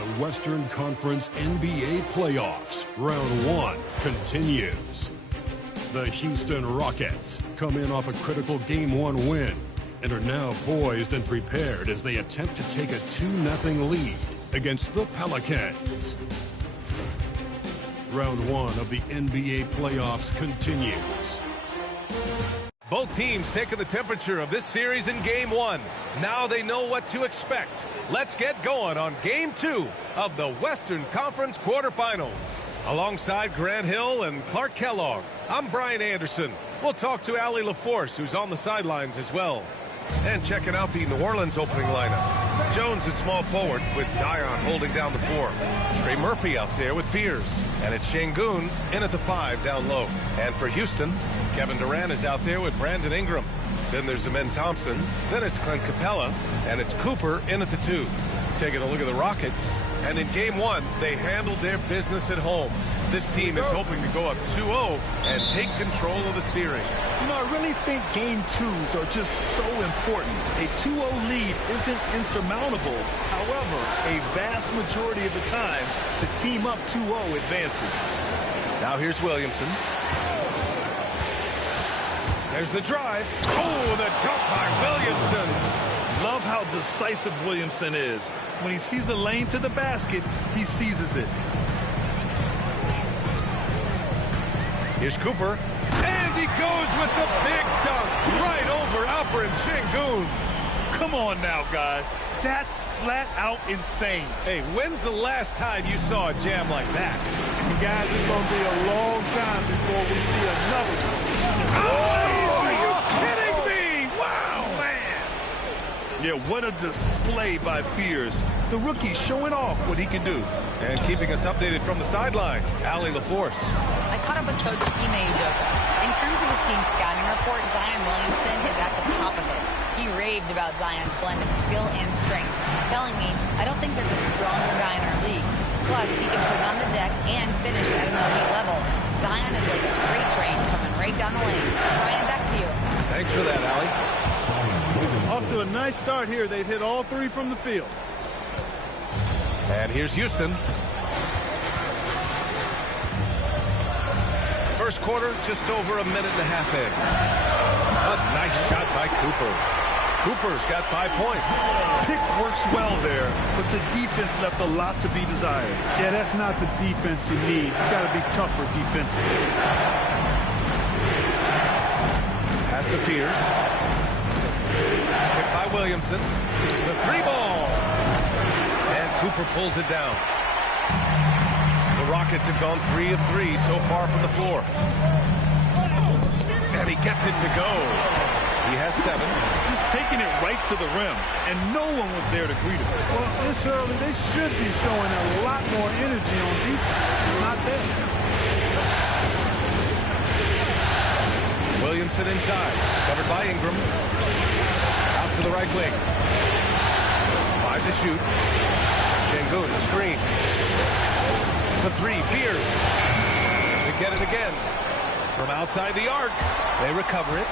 The Western Conference NBA playoffs, round 1, continues. The Houston Rockets come in off a critical Game 1 win and are now poised and prepared as they attempt to take a 2-0 lead against the Pelicans. Round 1 of the NBA playoffs continues. Both teams taking the temperature of this series in Game 1. Now they know what to expect. Let's get going on Game 2 of the Western Conference quarterfinals. Alongside Grant Hill and Clark Kellogg, I'm Brian Anderson. We'll talk to Allie LaForce, who's on the sidelines as well. And checking out the New Orleans opening lineup. Jones at small forward with Zion holding down the 4. Trey Murphy out there with Fears. And it's Şengün in at the 5 down low. And for Houston, Kevin Durant is out there with Brandon Ingram. Then there's Amen Thompson. Then it's Clint Capella. And it's Cooper in at the 2. Taking a look at the Rockets. And in Game 1, they handled their business at home. This team is hoping to go up 2-0 and take control of the series. You know, I really think Game 2s are just so important. A 2-0 lead isn't insurmountable. However, a vast majority of the time, the team up 2-0 advances. Now here's Williamson. There's the drive. Oh, the dunk by Williamson. Love how decisive Williamson is. When he sees a lane to the basket, he seizes it. Here's Cooper. And he goes with the big dunk right over Alperen Şengün. Come on now, guys. That's flat out insane. Hey, when's the last time you saw a jam like that? And guys, it's going to be a long time before we see another one. Oh, are you kidding me? Wow, man. Yeah, what a display by Fears. The rookie showing off what he can do. And keeping us updated from the sideline, Allie LaForce. I caught up with Coach Ime Udoka. In terms of his team's scouting report, Zion Williamson is at the top of it. He raved about Zion's blend of skill and strength, telling me, I don't think there's a stronger guy in our league. Plus, he can put it on the deck and finish at an elite level. Zion is like a freight train coming right down the lane. Brian, back to you. Thanks for that, Allie. Off to a nice start here. They've hit all 3 from the field. And here's Houston. First quarter, just over a minute and a half in. A nice shot by Cooper. Cooper's got 5 points. Pick works well there, but the defense left a lot to be desired. Yeah, that's not the defense you need. You got to be tougher defensively. Pass to Fears. Picked by Williamson. The 3 ball. And Cooper pulls it down. The Rockets have gone 3 of 3 so far from the floor. And he gets it to go. He has 7. Just taking it right to the rim, and no one was there to greet him. Well, this early, they should be showing a lot more energy on defense. It's not there. Williamson inside. Covered by Ingram. Out to the right wing. 5 to shoot. Şengün, the screen. The 3, Fears. They get it again. From outside the arc. They recover it.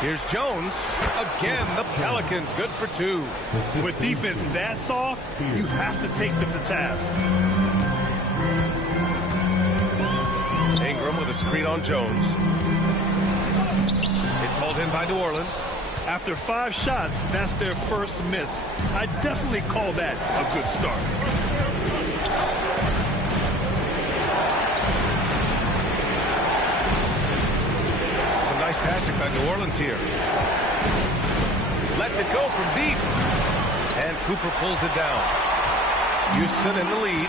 Here's Jones. Again, the Pelicans good for 2. With defense that soft, you have to take them to task. Ingram with a screen on Jones. It's hauled in by New Orleans. After 5 shots, that's their first miss. I definitely call that a good start. Some nice passing by New Orleans here. Lets it go from deep. And Cooper pulls it down. Houston in the lead.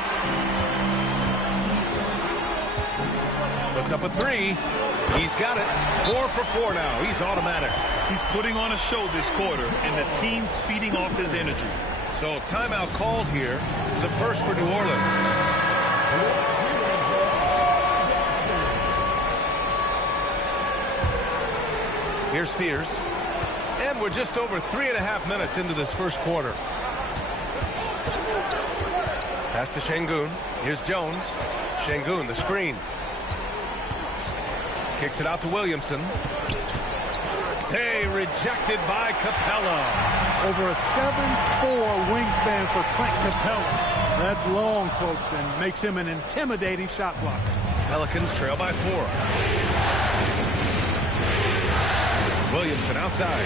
Puts up a 3. He's got it. 4 for 4 now. He's automatic. He's putting on a show this quarter, and the team's feeding off his energy. So timeout called here. The first for New Orleans. Here's Fears. And we're just over 3.5 minutes into this first quarter. Pass to Şengün. Here's Jones. Şengün, the screen. Kicks it out to Williamson. Hey, rejected by Capella. Over a 7'4" wingspan for Clint Capella. That's long, folks, and makes him an intimidating shot blocker. Pelicans trail by 4. Williamson outside.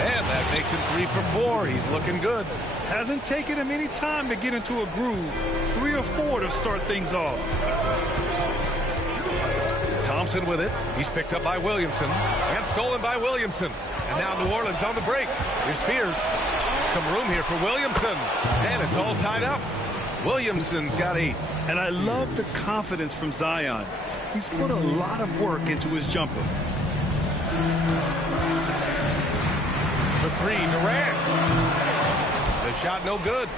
And that makes him 3 for 4. He's looking good. Hasn't taken him any time to get into a groove. 3 or 4 to start things off. Thompson with it. He's picked up by Williamson. And stolen by Williamson. And now New Orleans on the break. Here's Fears. Some room here for Williamson. And it's all tied up. Williamson's got 8. And I love the confidence from Zion. He's put a lot of work into his jumper. The 3, Durant. The shot no good.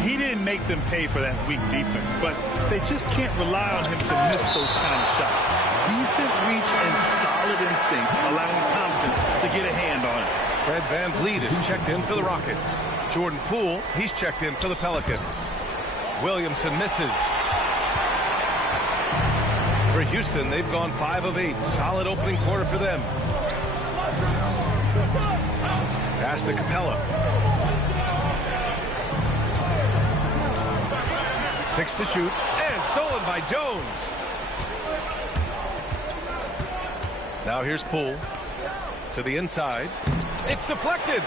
He didn't make them pay for that weak defense, but they just can't rely on him to miss those kind of shots. Decent reach and solid instincts, allowing Thompson to get a hand on it. Fred VanVleet is checked in for the Rockets. Jordan Poole, he's checked in for the Pelicans. Williamson misses. For Houston, they've gone 5 of 8. Solid opening quarter for them. Pass to Capella. 6 to shoot. And stolen by Jones. Now here's Poole. To the inside. It's deflected.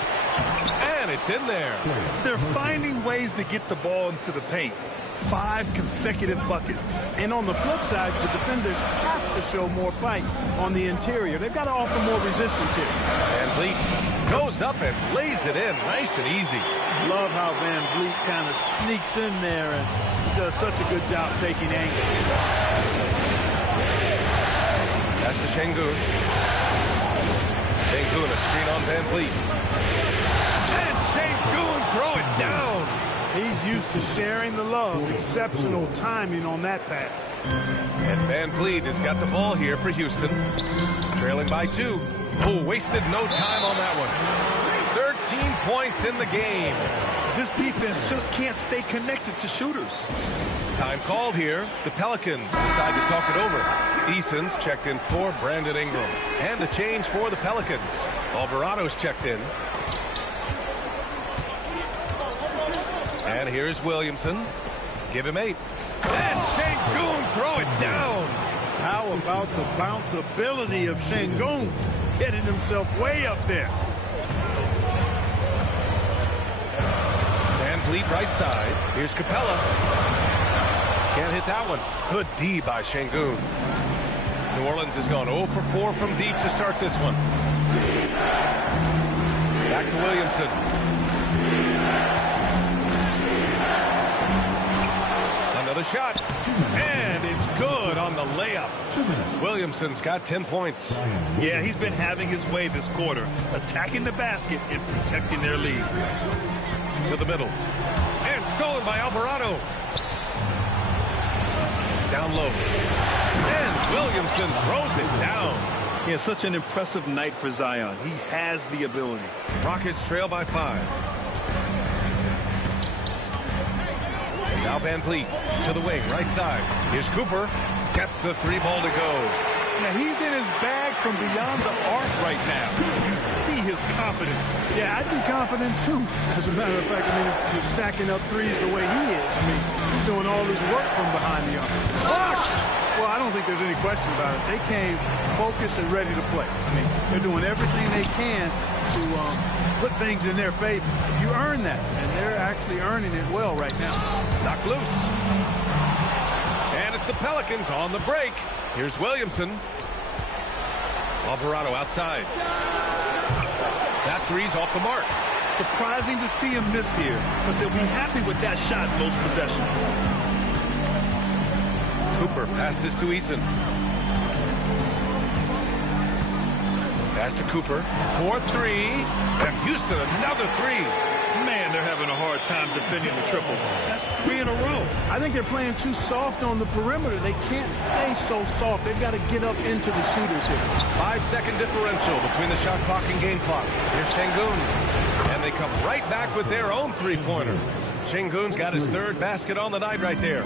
And it's in there. They're finding ways to get the ball into the paint. 5 consecutive buckets. And on the flip side, the defenders have to show more fight on the interior. They've got to offer more resistance here. VanVleet goes up and lays it in nice and easy. Love how VanVleet kind of sneaks in there and does such a good job taking angle. That's to Şengün. Şengün, a screen on VanVleet. And Şengün throw it down. He's used to sharing the love. Exceptional timing on that pass. And VanVleet has got the ball here for Houston. Trailing by 2. Oh, wasted no time on that one. 13 points in the game. This defense just can't stay connected to shooters. Time called here. The Pelicans decide to talk it over. Eason's checked in for Brandon Ingram. And a change for the Pelicans. Alvarado's checked in. And here's Williamson. Give him 8. And Şengün throw it down. How about the bounce ability of Şengün? Getting himself way up there. VanVleet right side. Here's Capella. Can't hit that one. Good D by Şengün. New Orleans has gone 0 for 4 from deep to start this one. Back to Williamson. Another shot. And it's good on the layup. Williamson's got 10 points. Yeah, he's been having his way this quarter, attacking the basket and protecting their lead. To the middle. And stolen by Alvarado. Down low. And Williamson throws it down. Yeah, such an impressive night for Zion. He has the ability. Rockets trail by 5. Now VanVleet to the wing, right side. Here's Cooper. Gets the 3-ball to go. Now he's in his bag from beyond the arc right now. You see his confidence. Yeah, I'd be confident too. As a matter of fact, I mean, if you're stacking up threes the way he is, I mean, he's doing all his work from behind the arc. Well, I don't think there's any question about it. They came focused and ready to play. I mean, they're doing everything they can to put things in their favor. You earn that, and they're actually earning it well right now. Knocked loose. And it's the Pelicans on the break. Here's Williamson. Alvarado outside. That 3's off the mark. Surprising to see him miss here, but they'll be happy with that shot in those possessions. Cooper passes to Eason. Pass to Cooper. 4-3. And Houston another 3. Man, they're having a hard time defending the triple. That's 3 in a row. I think they're playing too soft on the perimeter. They can't stay so soft. They've got to get up into the shooters here. 5-second differential between the shot clock and game clock. Here's Şengün. And they come right back with their own 3-pointer. Şengün's got his 3rd basket on the night right there.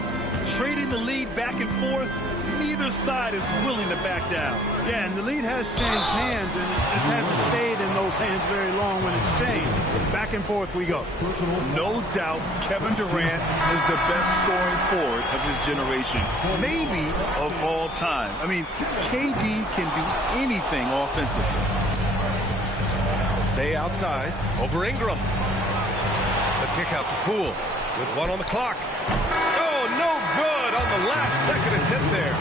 Trading the lead back and forth, Neither side is willing to back down. Yeah, and the lead has changed hands, and it just hasn't stayed in those hands very long when it's changed. Back and forth we go. No doubt Kevin Durant is the best scoring forward of his generation, maybe of all time. I mean, KD can do anything offensively. They outside over Ingram. The kick out to Poole with 1 on the clock. Oh, no good on the last second attempt there.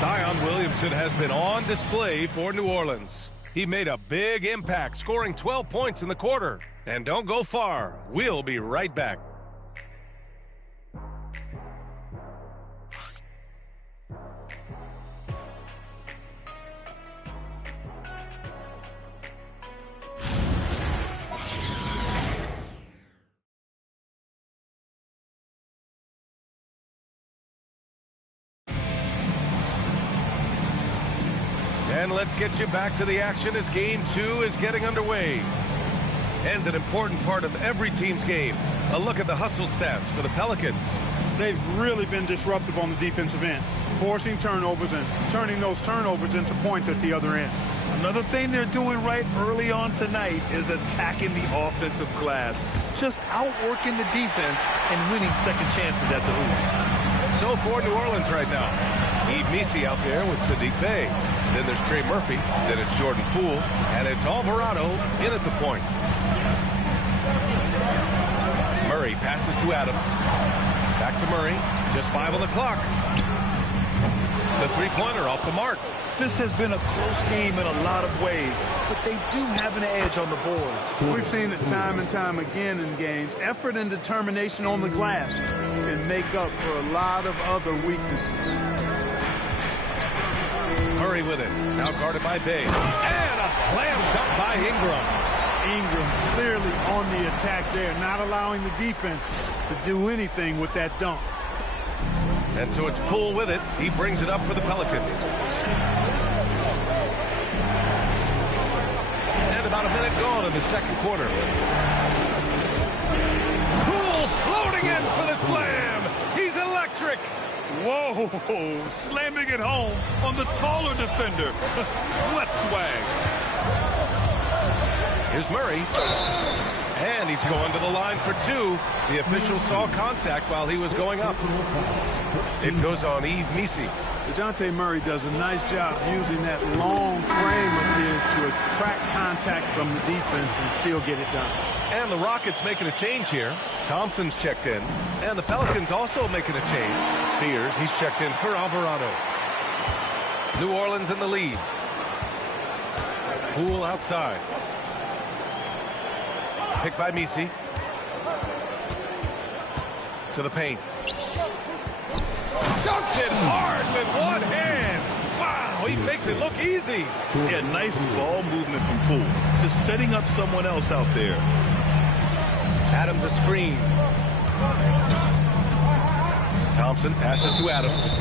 Zion Williamson has been on display for New Orleans. He made a big impact, scoring 12 points in the quarter. And don't go far. We'll be right back. And let's get you back to the action as Game 2 is getting underway. And an important part of every team's game, a look at the hustle stats for the Pelicans. They've really been disruptive on the defensive end, forcing turnovers and turning those turnovers into points at the other end. Another thing they're doing right early on tonight is attacking the offensive glass, just outworking the defense and winning second chances at the hoop. So for New Orleans right now, Ep15 out there with Sadiq Bey. Then there's Trey Murphy. Then it's Jordan Poole. And it's Alvarado in at the point. Murray passes to Adams. Back to Murray. Just 5 on the clock. The three-pointer off the mark. This has been a close game in a lot of ways, but they do have an edge on the boards. We've seen it time and time again in games. Effort and determination on the glass can make up for a lot of other weaknesses. Murray with it. Now guarded by Bey. And a slam dunk by Ingram. Ingram clearly on the attack there, not allowing the defense to do anything with that dunk. And so it's Poole with it. He brings it up for the Pelicans. And about a minute gone in the second quarter. Poole floating in for the slam. He's electric. Whoa, slamming it home on the taller defender. What swag. Here's Murray. And he's going to the line for 2. The official saw contact while he was going up. It goes on Ep15. DeJounte Murray does a nice job using that long frame of his to attract contact from the defense and still get it done. And the Rockets making a change here. Thompson's checked in. And the Pelicans also making a change. Fears he's checked in for Alvarado. New Orleans in the lead. Poole outside. Picked by Misi. To the paint. Dunks it hard with one hand. Wow, he makes it look easy. Yeah, nice ball movement from Poole. Just setting up someone else out there. Adams a screen. Thompson passes to Adams.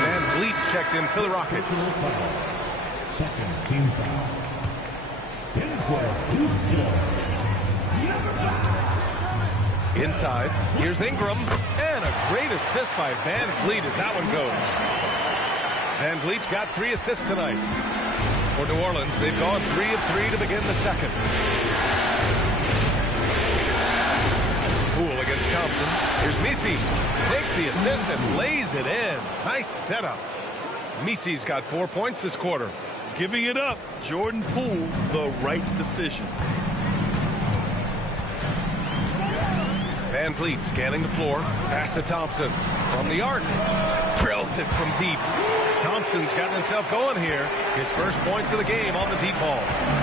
Van Vliet's checked in for the Rockets. Second team foul. Inside, here's Ingram, and a great assist by Van Vliet as that one goes. Van Vliet's got 3 assists tonight. For New Orleans, they've gone 3 of 3 to begin the second. Poole against Thompson. Here's Misi. Takes the assist and lays it in. Nice setup. Misi's got 4 points this quarter. Giving it up, Jordan Poole, the right decision. Van Vliet scanning the floor. Pass to Thompson. From the arc. Drills it from deep. Thompson's gotten himself going here. His first points of the game on the deep ball.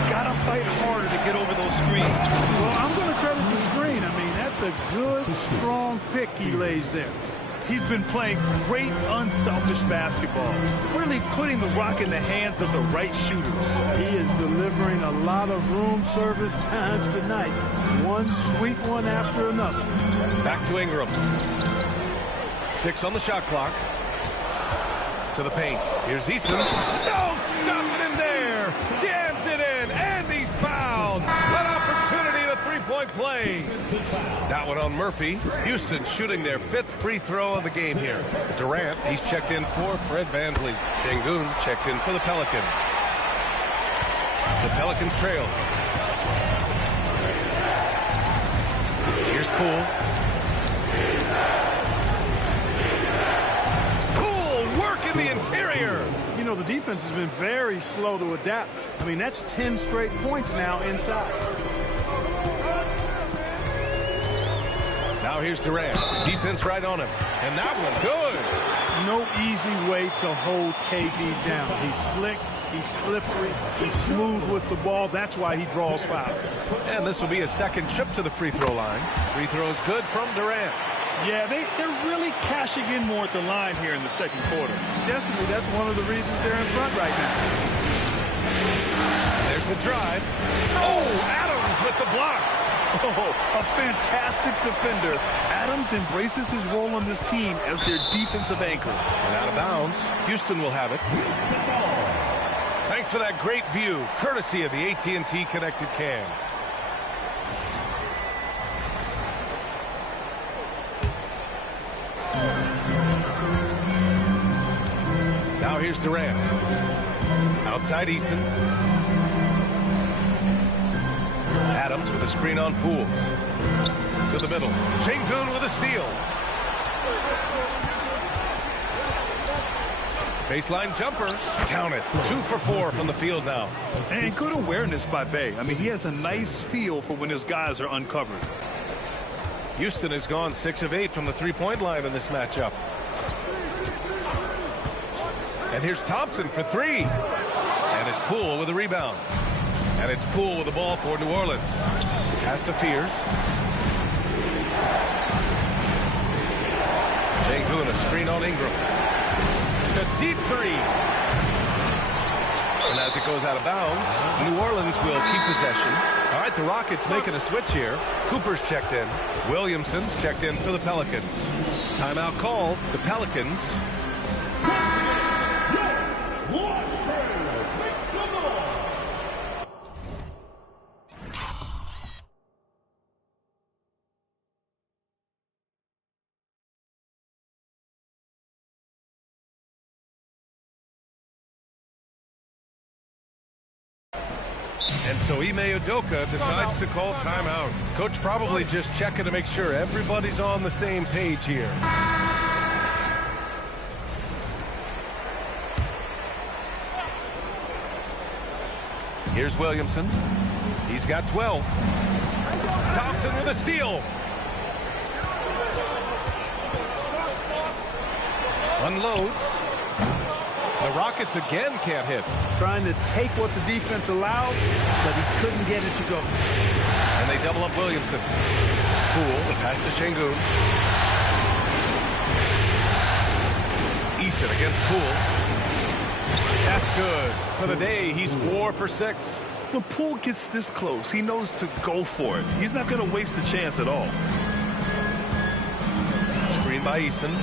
Gotta fight harder to get over those screens. Well, I'm going to credit the screen. I mean, that's a good, strong pick he lays there. He's been playing great, unselfish basketball. Really putting the rock in the hands of the right shooters. He is delivering a lot of room service times tonight. One sweet one after another. Back to Ingram. 6 on the shot clock. To the paint. Here's Easton. No, stuffing him there. Jams it in, and he's fouled. An opportunity, the three-point three-point play. That one on Murphy. Houston shooting their 5th free throw of the game here. Durant, he's checked in for Fred VanVleet. Şengün checked in for the Pelicans. The Pelicans trail. Here's Poole. Poole work in the interior. You know, the defense has been very slow to adapt. I mean, that's 10 straight points now inside. Now here's Durant. Defense right on him. And that one good. No easy way to hold KD down. He's slick, he's slippery, he's smooth with the ball. That's why he draws fouls. And this will be a second trip to the free throw line. Free throw is good from Durant. Yeah, they're really cashing in more at the line here in the second quarter. Definitely, that's one of the reasons they're in front right now. There's the drive. Oh, Adams with the block. Oh, a fantastic defender. Adams embraces his role on this team as their defensive anchor. And out of bounds, Houston will have it. Thanks for that great view, courtesy of the AT&T Connected Cam. Now here's Durant. Outside Eason. Adams with a screen on Poole. To the middle. Şengün with a steal. Baseline jumper. Count it. 2 for 4 from the field now. And good awareness by Bey. I mean, he has a nice feel for when his guys are uncovered. Houston has gone 6 of 8 from the three-point line in this matchup. And here's Thompson for 3. And it's Poole with a rebound. And it's Poole with the ball for New Orleans. Pass to Fears. Şengün a screen on Ingram. The deep 3. And as it goes out of bounds, New Orleans will keep possession. All right, the Rockets making a switch here. Cooper's checked in. Williamson's checked in for the Pelicans. Timeout called. The Pelicans. And so Ime Udoka decides to call timeout. Coach probably just checking to make sure everybody's on the same page here. Here's Williamson. He's got 12. Thompson with a steal. Unloads. The Rockets again can't hit. Trying to take what the defense allows, but he couldn't get it to go. And they double up Williamson. Poole, the pass to Şengün. Eason against Poole. That's good. For the day, he's 4 for 6. When Poole gets this close, he knows to go for it. He's not going to waste the chance at all. Screen by Eason.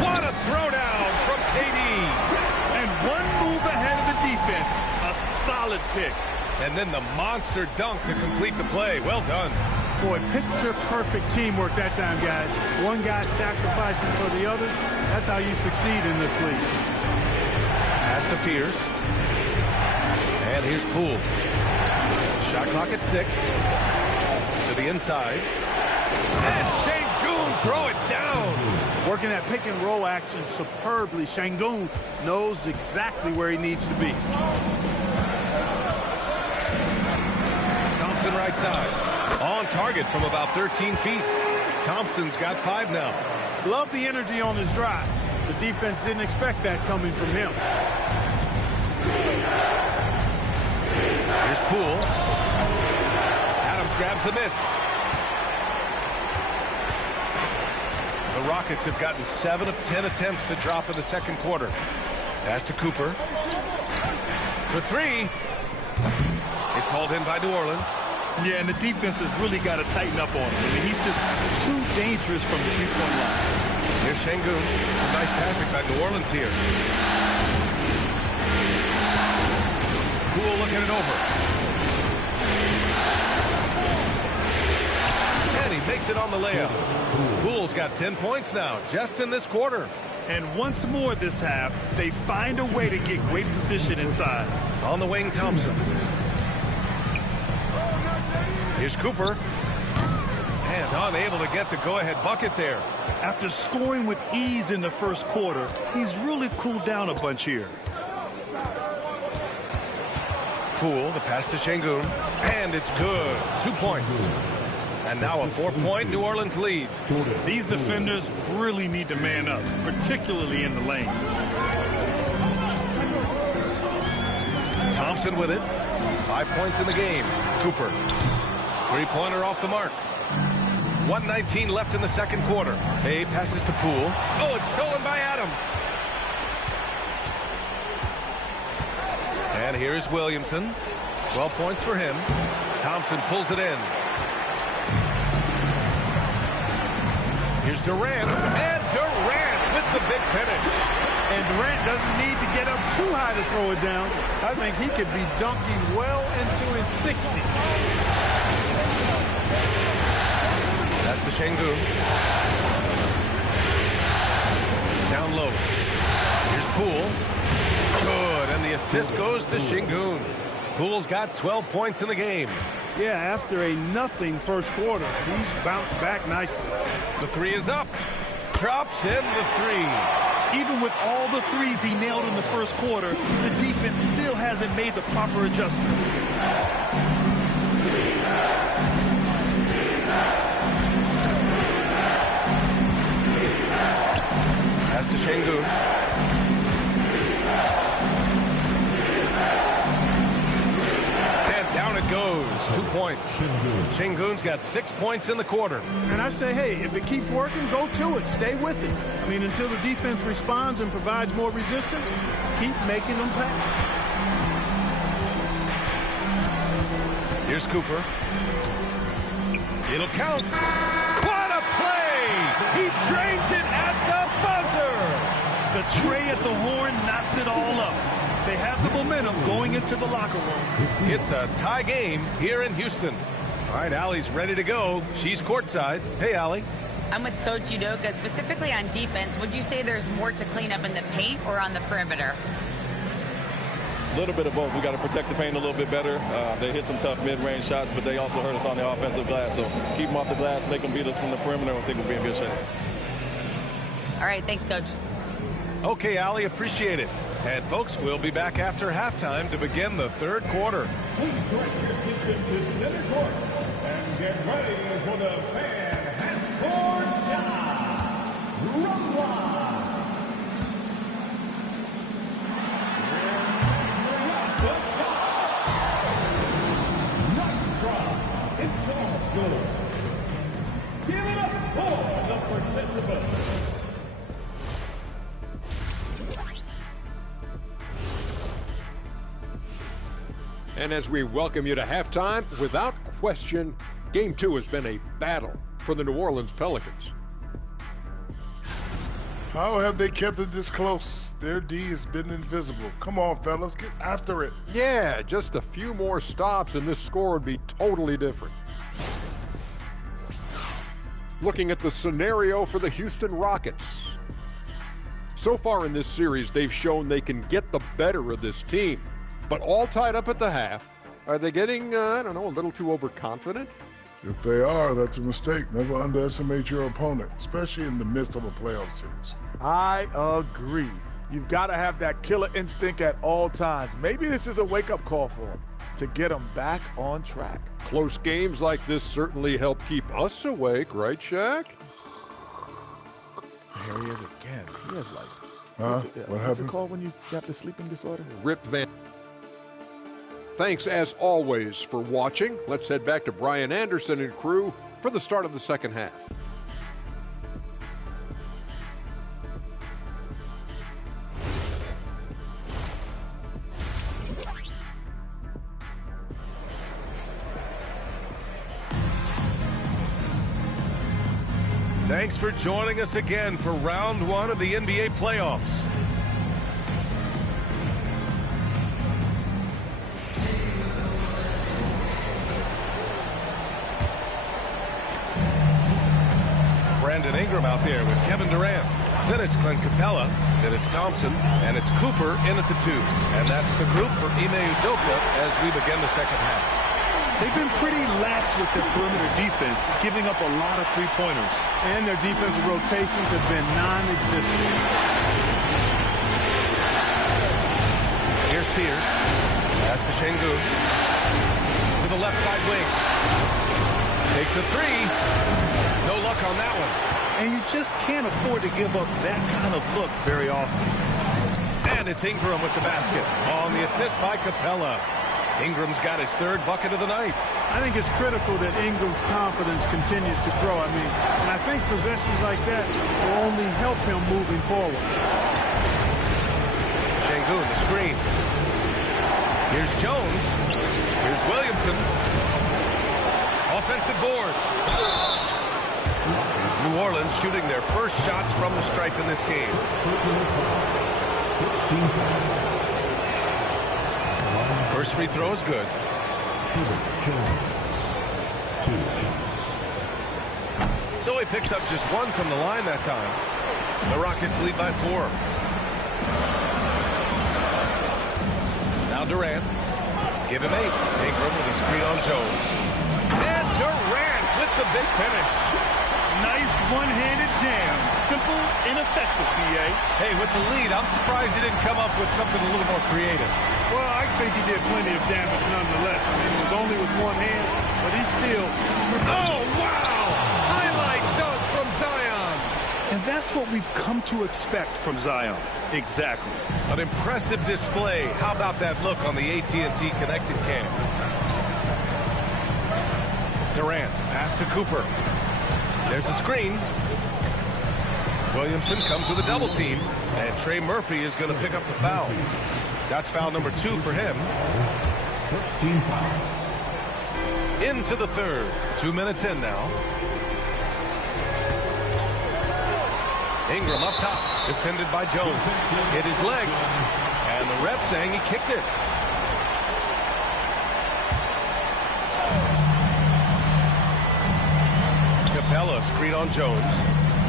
What a throwdown from KD. And one move ahead of the defense. A solid pick. And then the monster dunk to complete the play. Well done. Boy, picture-perfect teamwork that time, guys. One guy sacrificing for the other. That's how you succeed in this league. Pass to Fears. And here's Poole. Shot clock at 6. To the inside. And Şengün throw it down. Working that pick and roll action superbly. Şengün knows exactly where he needs to be. Thompson right side. On target from about 13 feet. Thompson's got 5 now. Love the energy on his drive. The defense didn't expect that coming from him. Here's Poole. Adams grabs the miss. The Rockets have gotten 7 of 10 attempts to drop in the second quarter. Pass to Cooper. For 3. It's hauled in by New Orleans. Yeah, and the defense has really got to tighten up on him. I mean, he's just too dangerous from the three-point line. Here's Şengün. Some nice passing by New Orleans here. Poole looking it over. makes it on the layup. Poole's got 10 points now, just in this quarter. And once more this half, they find a way to get great position inside. On the wing, Thompson. Here's Cooper. And unable to get the go-ahead bucket there. After scoring with ease in the first quarter, he's really cooled down a bunch here. Poole, the pass to Şengün. And it's good. 2 points. And now a 4-point New Orleans lead. These defenders really need to man up, particularly in the lane. Thompson with it. 5 points in the game. Cooper. Three-pointer off the mark. 1:19 left in the second quarter. Hay passes to Poole. Oh, it's stolen by Adams. And here's Williamson. 12 points for him. Thompson pulls it in. Here's Durant. And Durant with the big finish. And Durant doesn't need to get up too high to throw it down. I think he could be dunking well into his 60s. That's to Şengün. Down low. Here's Poole. Good, and the assist goes to Şengün. Poole's got 12 points in the game. Yeah, after a nothing first quarter, he's bounced back nicely. The three is up. Drops in the three. Even with all the threes he nailed in the first quarter, the defense still hasn't made the proper adjustments. Pass to Şengün. And down it goes. 2 points. Şengün's got 6 points in the quarter. And I say, hey, if it keeps working, go to it. Stay with it. I mean, until the defense responds and provides more resistance, keep making them pass. Here's Cooper. It'll count. What a play! He drains it at the buzzer! The tray at the horn knocks it all up. They have the momentum going into the locker room. It's a tie game here in Houston. All right, Allie's ready to go. She's courtside. Hey, Allie. I'm with Coach Udoka. Specifically on defense, would you say there's more to clean up in the paint or on the perimeter? A little bit of both. We got to protect the paint a little bit better. They hit some tough mid-range shots, but they also hurt us on the offensive glass. So keep them off the glass, make them beat us from the perimeter, and I think we'll be in good shape. All right, thanks, Coach. Okay, Allie, appreciate it. And, folks, we'll be back after halftime to begin the third quarter. Please direct your attention to center court and get ready for the fan and sports time. Rumble. Nice try. It's all good. Give it up for the participants. And as we welcome you to halftime, without question, Game 2 has been a battle for the New Orleans Pelicans. How have they kept it this close? Their D has been invisible. Come on, fellas, get after it. Yeah, just a few more stops and this score would be totally different. Looking at the scenario for the Houston Rockets. So far in this series, they've shown they can get the better of this team. But all tied up at the half. Are they getting, I don't know, a little too overconfident? If they are, that's a mistake. Never underestimate your opponent, especially in the midst of a playoff series. I agree. You've got to have that killer instinct at all times. Maybe this is a wake-up call for them to get them back on track. Close games like this certainly help keep us awake, right, Shaq? Here he is again. He has like, What what's happened? it called when you have the sleeping disorder? Rip Van. Thanks, as always, for watching. Let's head back to Brian Anderson and crew for the start of the second half. Thanks for joining us again for round one of the NBA playoffs. Brandon Ingram out there with Kevin Durant. Then it's Clint Capella. Then it's Thompson. And it's Cooper in at the 2. And that's the group for Ime Udoka as we begin the second half. They've been pretty lax with their perimeter defense, giving up a lot of three-pointers. And their defensive rotations have been non-existent. Here's Spears. Pass to Şengün. To the left side wing. Takes a 3. No luck on that one. And you just can't afford to give up that kind of look very often. And it's Ingram with the basket. On the assist by Capella. Ingram's got his 3rd bucket of the night. I think it's critical that Ingram's confidence continues to grow. And I think possessions like that will only help him moving forward. Şengün, the screen. Here's Jones. Here's Williamson. Offensive board. New Orleans shooting their first shots from the stripe in this game. First free throw is good. So he picks up just 1 from the line that time. The Rockets lead by 4. Now Durant. Give him 8. Ingram with a screen on Jones. And Durant with the big finish. Nice one-handed jam. Simple and effective, PA. Hey, with the lead, I'm surprised he didn't come up with something a little more creative. Well, I think he did plenty of damage nonetheless. It was only with one hand, but he still... Oh, wow! Highlight dunk from Zion. And that's what we've come to expect from Zion. Exactly. An impressive display. How about that look on the AT&T connected cam? Durant, pass to Cooper. There's a screen. Williamson comes with a double team, and Trey Murphy is going to pick up the foul. That's foul number 2 for him. First team foul. Into the 3rd. 2 minutes in now. Ingram up top, defended by Jones. Hit his leg, and the ref saying he kicked it. Capella, screen on Jones.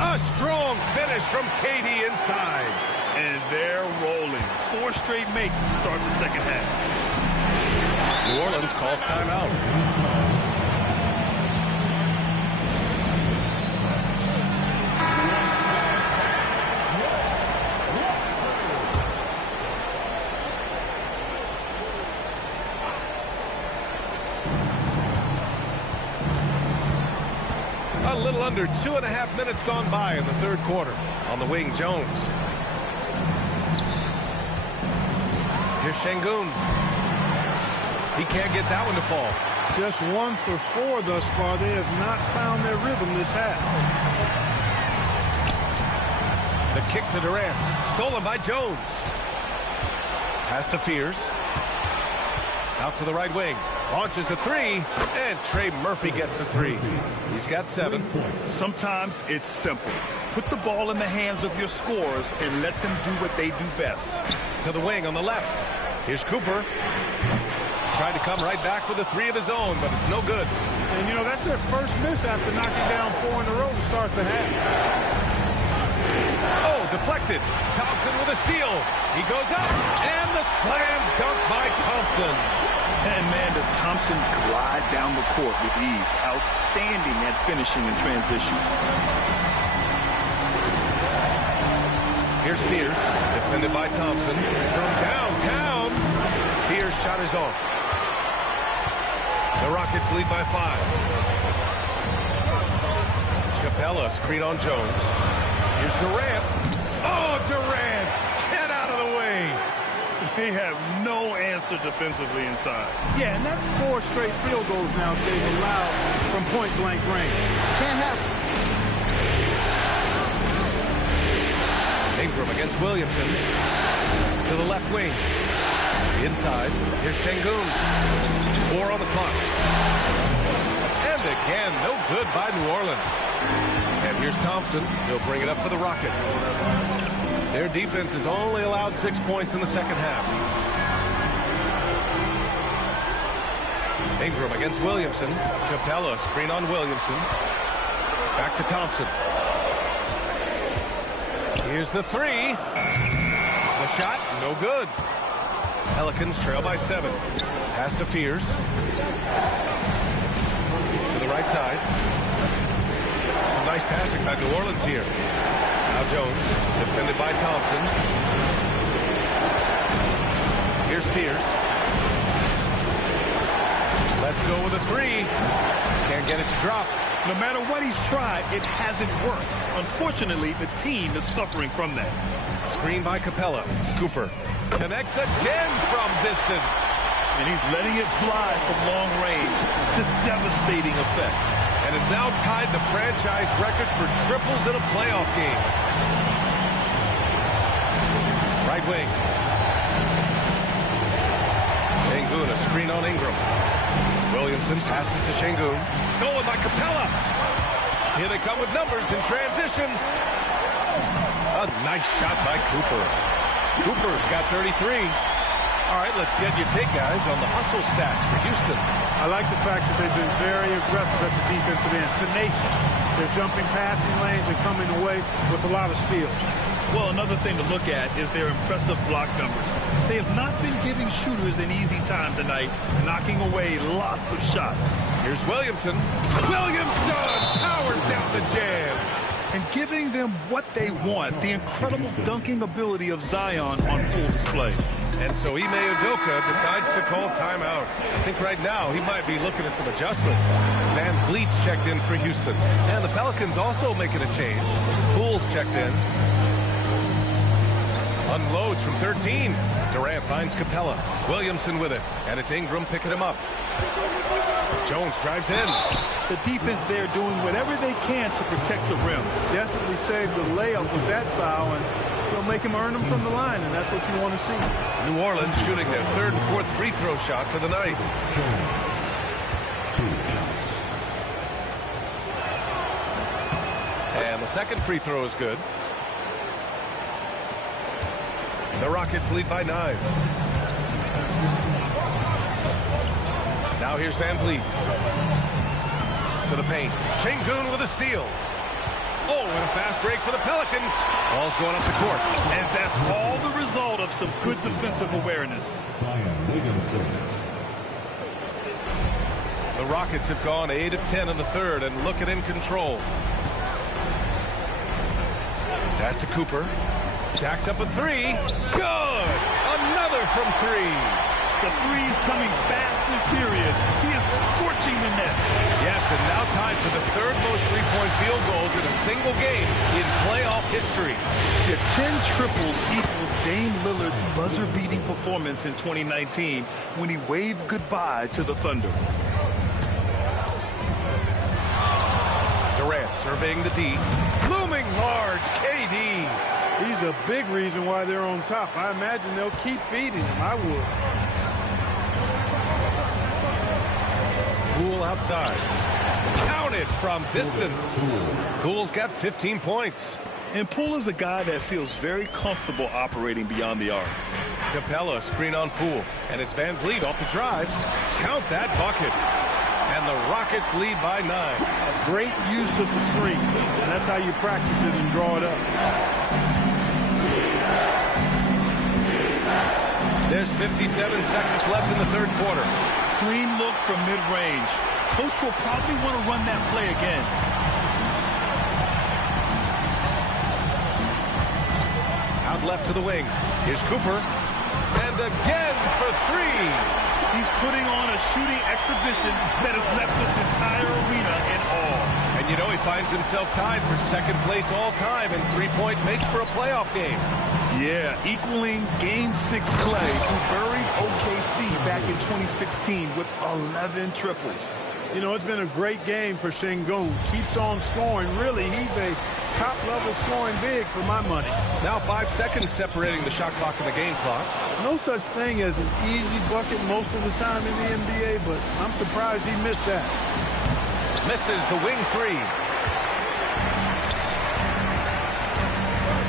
A strong finish from KD inside. And they're rolling. 4 straight makes to start the second half. New Orleans calls timeout. A little under 2.5 minutes gone by in the 3rd quarter. On the wing, Jones. Here's Şengün. He can't get that one to fall. Just 1 for 4 thus far. They have not found their rhythm this half. The kick to Durant. Stolen by Jones. Pass to Fears. Out to the right wing. Launches a 3. And Trey Murphy gets a 3. He's got 7. Sometimes it's simple. Put the ball in the hands of your scorers and let them do what they do best. To the wing on the left. Here's Cooper. Tried to come right back with a 3 of his own, but it's no good. And, that's their first miss after knocking down 4 in a row to start the half. Oh, deflected. Thompson with a steal. He goes up, and the slam dunk by Thompson. And, man, does Thompson glide down the court with ease. Outstanding at finishing in transition. Here's Fears, defended by Thompson. From downtown, Fears' shot is off. The Rockets lead by 5. Capella, screen on Jones. Here's Durant. Oh, Durant! Get out of the way! They have no answer defensively inside. Yeah, and that's 4 straight field goals now they've allowed from point-blank range. Can't have it. Ingram against Williamson. To the left wing. Inside. Here's Şengün. 4 on the clock. And again, no good by New Orleans. And here's Thompson. He'll bring it up for the Rockets. Their defense has only allowed 6 points in the second half. Ingram against Williamson. Capella, screen on Williamson. Back to Thompson. Here's the three. The shot, no good. Pelicans trail by 7. Pass to Fears. To the right side. Some nice passing by New Orleans here. Now Jones, defended by Thompson. Here's Fears. Let's go with a three. Can't get it to drop. No matter what he's tried, it hasn't worked. Unfortunately, the team is suffering from that. Screen by Capella. Cooper connects again from distance. And he's letting it fly from long range to devastating effect. And has now tied the franchise record for triples in a playoff game. Right wing. Şengün, a screen on Ingram. Williamson passes to Şengün. Stolen by Capella. Here they come with numbers in transition. A nice shot by Cooper. Cooper's got 33. All right, let's get your take, guys, on the hustle stats for Houston. I like the fact that they've been very aggressive at the defensive end, tenacious. They're jumping passing lanes and coming away with a lot of steals. Well, another thing to look at is their impressive block numbers. They have not been giving shooters an easy time tonight, knocking away lots of shots. Here's Williamson. Williamson powers down the jam. And giving them what they want, the incredible dunking ability of Zion on full display. And so Ime Udoka decides to call timeout. I think right now he might be looking at some adjustments. Van Vliet's checked in for Houston. And the Pelicans also making a change. Poole's checked in. Unloads from 13. Durant finds Capella. Williamson with it. And it's Ingram picking him up. Jones drives in. The defense there doing whatever they can to protect the rim. Definitely saved the layup with that foul, and they'll make him earn them from the line, and that's what you want to see. New Orleans shooting their 3rd and 4th free throw shots of the night. And the 2nd free throw is good. The Rockets lead by 9. Now here's Van Vliet. To the paint. Şengün with a steal. Oh, and a fast break for the Pelicans. Ball's going up the court. And that's all the result of some good defensive awareness. The Rockets have gone 8 of 10 in the 3rd and looking in control. Pass to Cooper. Jacks up a 3. Good! Another from 3. The three's coming fast and furious. He is scorching the nets. Yes, and now tied for the 3rd most three-point field goals in a single game in playoff history. The 10 triples equals Dame Lillard's buzzer-beating performance in 2019 when he waved goodbye to the Thunder. Durant surveying the D. Looming large, KD. He's a big reason why they're on top. I imagine they'll keep feeding him. I would. Poole outside. Counted from distance. Poole's got 15 points. And Poole is a guy that feels very comfortable operating beyond the arc. Capella screen on Poole. And it's Van Vliet off the drive. Count that bucket. And the Rockets lead by 9. A great use of the screen. And that's how you practice it and draw it up. There's 57 seconds left in the 3rd quarter. Clean look from mid-range. Coach will probably want to run that play again. Out left to the wing. Here's Cooper. And again for 3. He's putting on a shooting exhibition that has left this entire arena in awe. And you know he finds himself tied for 2nd place all time in three-point makes for a playoff game. Yeah, equaling Game 6 Clay, who buried OKC back in 2016 with 11 triples. You know, it's been a great game for Şengün. Keeps on scoring. Really, he's a top-level scoring big for my money. Now 5 seconds separating the shot clock and the game clock. No such thing as an easy bucket most of the time in the NBA, but I'm surprised he missed that. Misses the wing 3.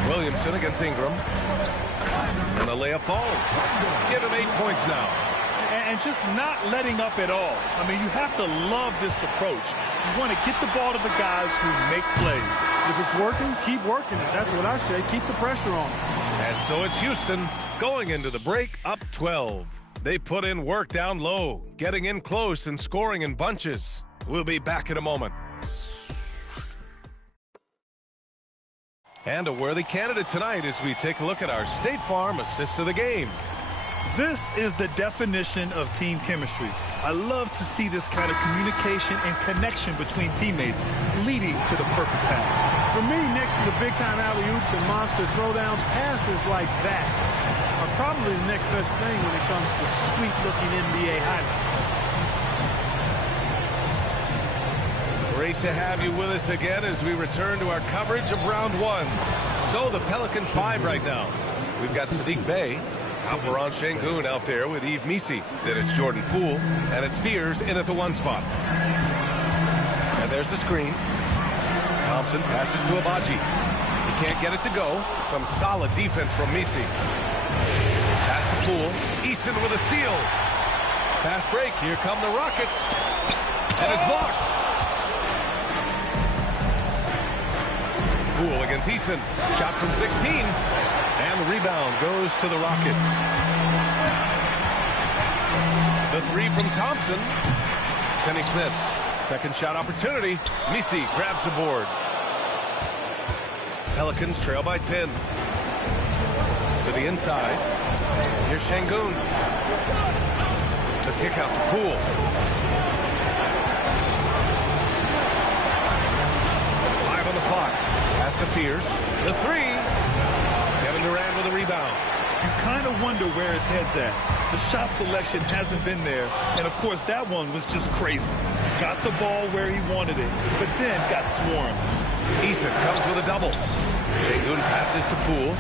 Williamson against Ingram. And the layup falls. Give him 8 points now. and just not letting up at all. I mean, you have to love this approach. You want to get the ball to the guys who make plays. If it's working, keep working it. That's what I say. Keep the pressure on. And so it's Houston going into the break up 12. They put in work down low, getting in close and scoring in bunches. We'll be back in a moment. And a worthy candidate tonight as we take a look at our State Farm assists of the game. This is the definition of team chemistry. I love to see this kind of communication and connection between teammates leading to the perfect pass. For me, next to the big-time alley-oops and monster throwdowns, passes like that are probably the next best thing when it comes to sweet-looking NBA highlights. Great to have you with us again as we return to our coverage of round one. So the Pelicans 5 right now. We've got Sadiq Bey, Alperon Şengün out there with Yves Missi. Then it's Jordan Poole, and it's Fears in at the 1 spot. And there's the screen. Thompson passes to Abaji. He can't get it to go. Some solid defense from Missi. Pass to Poole. Eason with a steal. Fast break. Here come the Rockets. And it's blocked. Poole against Eason. Shot from 16. And the rebound goes to the Rockets. The 3 from Thompson. Finney-Smith. Second shot opportunity. Missi grabs the board. Pelicans trail by 10. To the inside. Here's Şengün. The kick out to Poole. On the clock. Pass to Fears. The 3. Kevin Durant with a rebound. You kind of wonder where his head's at. The shot selection hasn't been there. And, of course, that one was just crazy. Got the ball where he wanted it, but then got swarmed. Eason comes with a double. Şengün passes to Poole.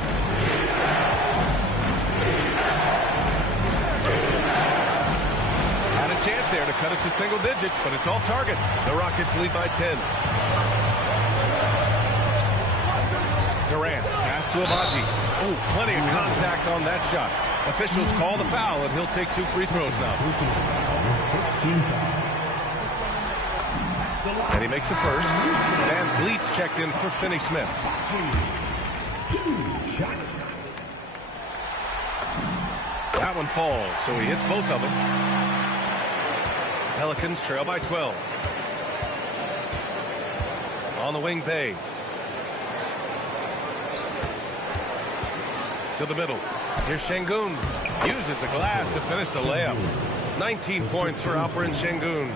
Had a chance there to cut it to single digits, but it's off target. The Rockets lead by 10. Durant, pass to Abaji. Oh, plenty of contact on that shot. Officials call the foul, and he'll take 2 free throws now. And he makes the first. Van Vliet's checked in for Finney-Smith. That one falls, so he hits both of them. Pelicans trail by 12. On the wing, Bey. To the middle. Here's Şengün. Uses the glass to finish the layup. 19 points for Alperon Şengün.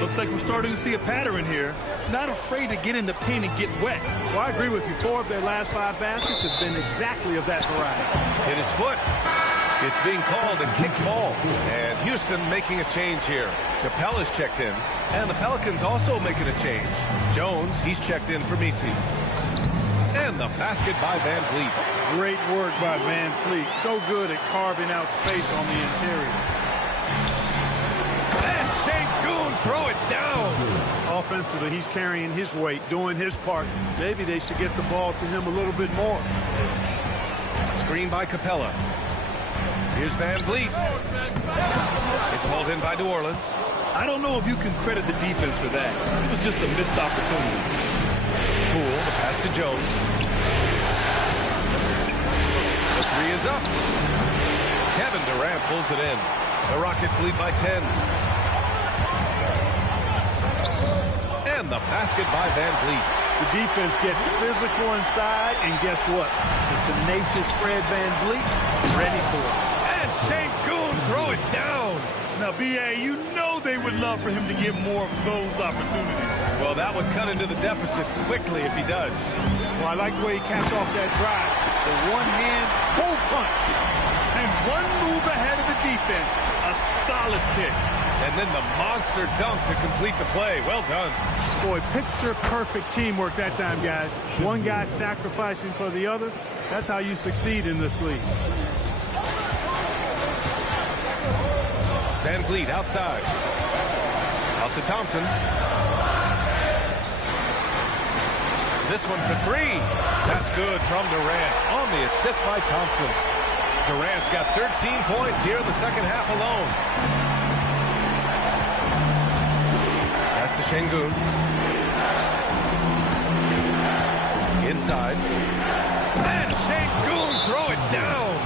Looks like we're starting to see a pattern here. Not afraid to get in the paint and get wet. Well, I agree with you. 4 of their last 5 baskets have been exactly of that variety. Hit his foot. It's being called a kick ball. And Houston making a change here. Capella's checked in. And the Pelicans also making a change. Jones, he's checked in for Missi. And the basket by Van Vliet. Great work by Van Vliet. So good at carving out space on the interior. And Şengün throw it down. Offensively, he's carrying his weight, doing his part. Maybe they should get the ball to him a little bit more. Screen by Capella. Here's Van Vliet. It's hauled in by New Orleans. I don't know if you can credit the defense for that. It was just a missed opportunity. Poole, the pass to Jones. The 3 is up. Kevin Durant pulls it in. The Rockets lead by 10. And the basket by Van Vliet. The defense gets physical inside, and guess what? The tenacious Fred Van Vliet ready for it. And Şengün throw it down. Now, B.A., you know they would love for him to get more of those opportunities. Well, that would cut into the deficit quickly if he does. Well, I like the way he capped off that drive. The one-hand pull punch. And one move ahead of the defense. A solid pick. And then the monster dunk to complete the play. Well done. Boy, picture-perfect teamwork that time, guys. One guy sacrificing for the other. That's how you succeed in this league. Van Vliet outside. Out to Thompson. This one for 3. That's good from Durant on the assist by Thompson. Durant's got 13 points here in the second half alone. Pass to Şengün. Inside. And Şengün throw it down.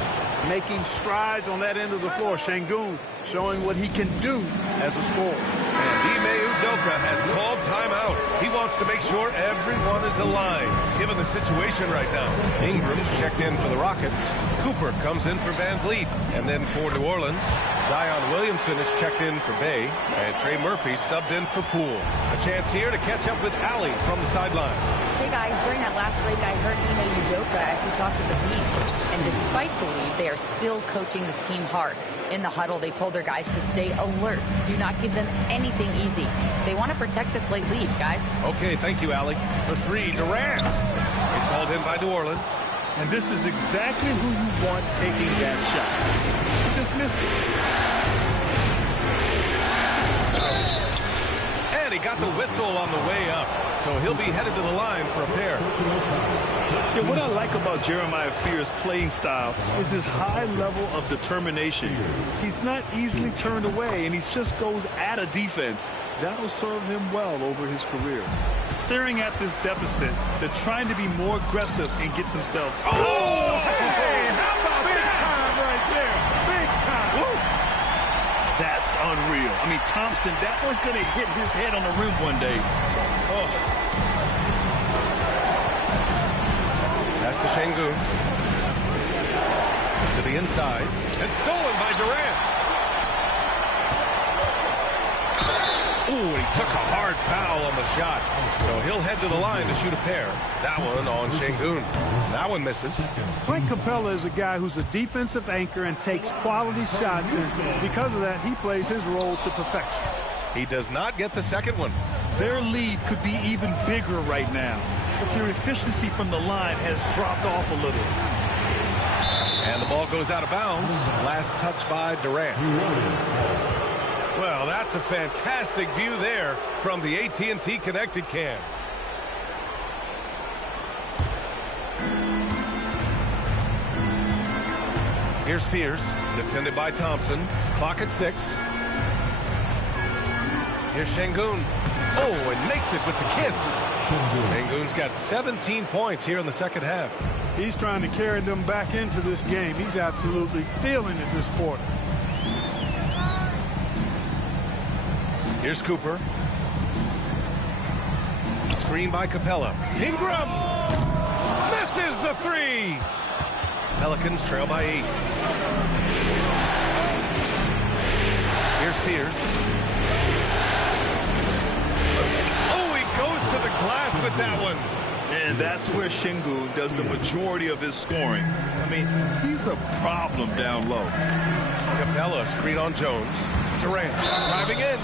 Making strides on that end of the floor. Şengün showing what he can do as a scorer. And Ime Udoka has called timeout. He wants to make sure everyone is aligned, given the situation right now. Ingram's checked in for the Rockets. Cooper comes in for Van Vliet. And then for New Orleans, Zion Williamson is checked in for Bay. And Trey Murphy subbed in for Poole. A chance here to catch up with Allie from the sideline. Hey guys, during that last break, I heard Ime Udoka as he talked with the team. And despite the lead, they are still coaching this team hard. In the huddle, they told their guys to stay alert. Do not give them anything easy. They want to protect this late lead, guys. Okay, thank you, Allie. For three, Durant. It's hauled in by New Orleans. And this is exactly who you want taking that shot. He just missed it. And he got the whistle on the way up. So he'll be headed to the line for a pair. Yeah, what I like about Jeremiah Fear's playing style is his high level of determination. He's not easily turned away, and he just goes at a defense. That'll serve him well over his career. Staring at this deficit, they're trying to be more aggressive and get themselves. Oh, hey, how about big time right there? Big time. Woo. That's unreal. I mean, Thompson, that one's going to hit his head on the rim one day. Oh. Pass to Şengün. To the inside. And stolen by Durant. Ooh, he took a hard foul on the shot. So he'll head to the line to shoot a pair. That one on Şengün. That one misses. Clint Capella is a guy who's a defensive anchor and takes quality shots. And because of that, he plays his role to perfection. He does not get the second one. Their lead could be even bigger right now, but their efficiency from the line has dropped off a little. And the ball goes out of bounds. Last touch by Durant. Well, that's a fantastic view there from the AT&T Connected Cam. Here's Fears, defended by Thompson. Clock at 6. Here's Şengün. Oh, and makes it with the kiss. Şengün's got 17 points here in the second half. He's trying to carry them back into this game. He's absolutely feeling it this quarter. Here's Cooper. Screen by Capella. Ingram misses the three. Pelicans trail by 8. Here's Fears. Goes to the glass with that one. And that's where Şengün does the majority of his scoring. I mean, he's a problem down low. Capella screen on Jones. Durant driving in.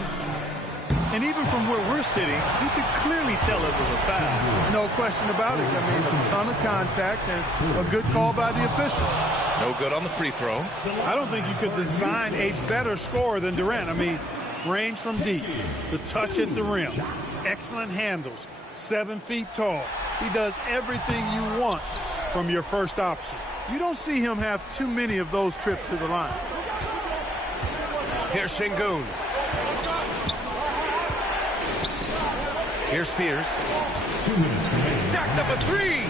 And even from where we're sitting, you could clearly tell it was a foul. No question about it. I mean, a ton of contact and a good call by the official. No good on the free throw. I don't think you could design a better scorer than Durant. I mean, range from deep, the touch at the rim, excellent handles, 7 feet tall. He does everything you want from your first option. You don't see him have too many of those trips to the line. Here's Şengün. Here's Fears. Jacks up a three.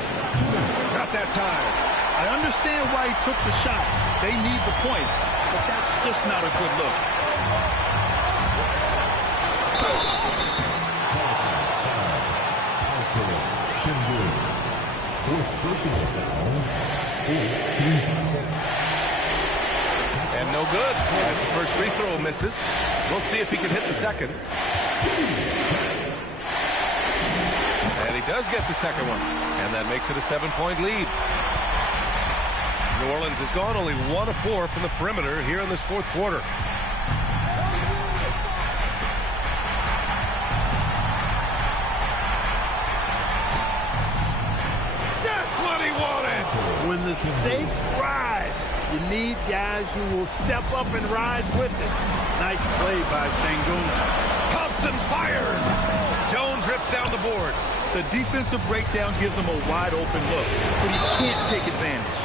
Not that time. I understand why he took the shot. They need the points, but that's just not a good look. And no good as the first free throw misses. We'll see if he can hit the second. And he does get the second one. And that makes it a 7-point lead. New Orleans has gone only 1 of 4 from the perimeter here in this fourth quarter. When the stakes rise, you need guys who will step up and rise with it. Nice play by Şengün. Thompson fires. Jones rips down the board. The defensive breakdown gives him a wide open look, but he can't take advantage.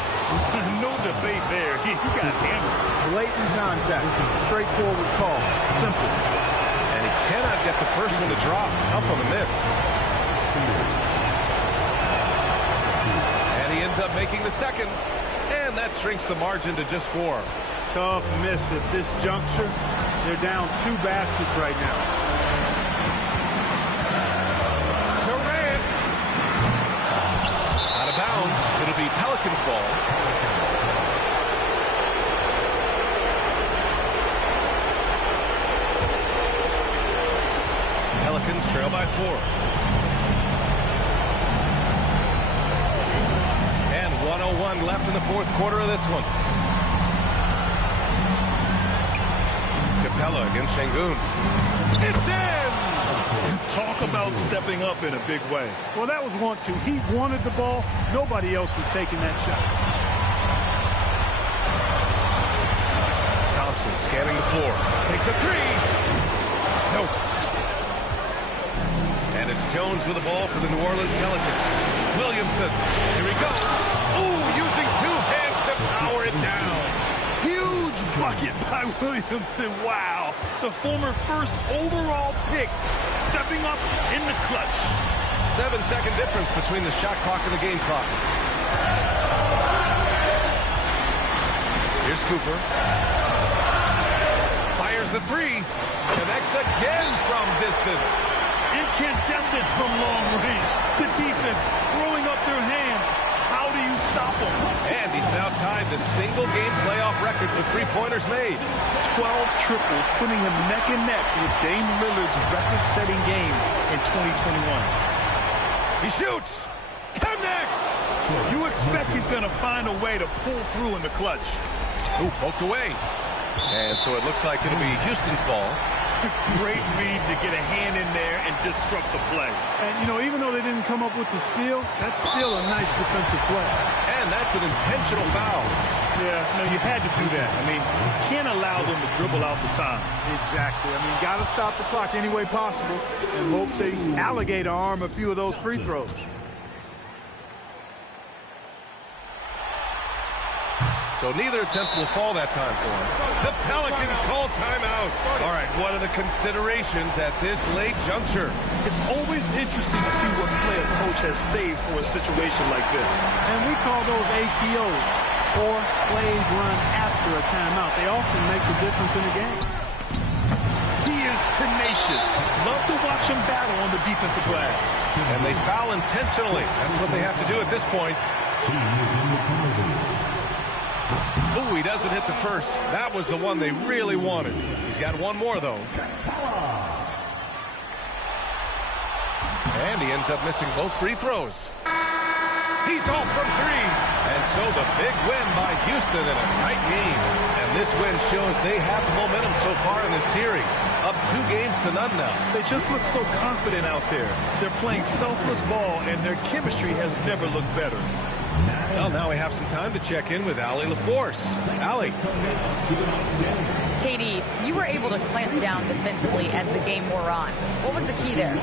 No debate there. He got hammered. Blatant contact. Straightforward call. Simple. And he cannot get the first one to drop. Tough on the miss. And he ends up making the second. And that shrinks the margin to just 4. Tough miss at this juncture. They're down 2 baskets right now. Durant. Out of bounds. It'll be Pelicans ball. Pelicans trail by 4. And 1:01 left in the fourth quarter of this one. Capella against Şengün. It's in! Talk about stepping up in a big way. Well, that was want to. He wanted the ball. Nobody else was taking that shot. Thompson scanning the floor. Takes a 3. Nope. And it's Jones with the ball for the New Orleans Pelicans. Williamson. Here he goes. Ooh, using 2 hands to power it down. Huge bucket by Williamson. Wow. The former first overall pick stepping up in the clutch. 7-second difference between the shot clock and the game clock. Here's Cooper. Fires the 3. Connects again from distance. Incandescent from long range. The defense throwing up their hands. How do you stop them? And he's now tied the single-game playoff record for three-pointers made. 12 triples, putting him neck and neck with Dame Lillard's record-setting game in 2021. He shoots. Connects. You expect he's going to find a way to pull through in the clutch. Ooh, poked away. And so it looks like it'll be Houston's ball. Great read to get a hand in there and disrupt the play. And, you know, even though they didn't come up with the steal, that's still a nice defensive play. And that's an intentional foul. Yeah, no, you had to do that. I mean, you can't allow them to dribble out the time. Exactly. I mean, got to stop the clock any way possible and hope they alligator arm a few of those free throws. So neither attempt will fall that time for him. The Pelicans call timeout. All right, what are the considerations at this late juncture? It's always interesting to see what play a coach has saved for a situation like this. And we call those ATOs, or plays run after a timeout. They often make the difference in the game. He is tenacious. Love to watch him battle on the defensive glass. And they foul intentionally. That's what they have to do at this point. Ooh, he doesn't hit the first. That was the one they really wanted. He's got one more, though. And he ends up missing both free throws. He's off from 3. And so the big win by Houston in a tight game. And this win shows they have the momentum so far in this series. Up 2-0 now. They just look so confident out there. They're playing selfless ball, and their chemistry has never looked better. Well, now we have some time to check in with Allie LaForce. Allie. KD, you were able to clamp down defensively as the game wore on. What was the key there?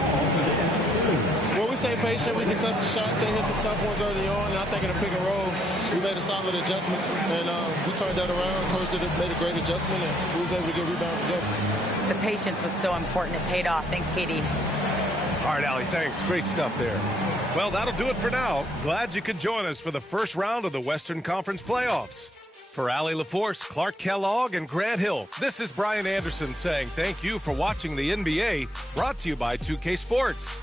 Well, we stay patient. We contest the shots. They hit some tough ones early on. And I think in a pick and roll, we made a solid adjustment. And we turned that around. Coach made a great adjustment. And we was able to get rebounds together. The patience was so important. It paid off. Thanks, KD. All right, Allie, thanks. Great stuff there. Well, that'll do it for now. Glad you could join us for the first round of the Western Conference playoffs. For Allie LaForce, Clark Kellogg, and Grant Hill, this is Brian Anderson saying thank you for watching the NBA, brought to you by 2K Sports.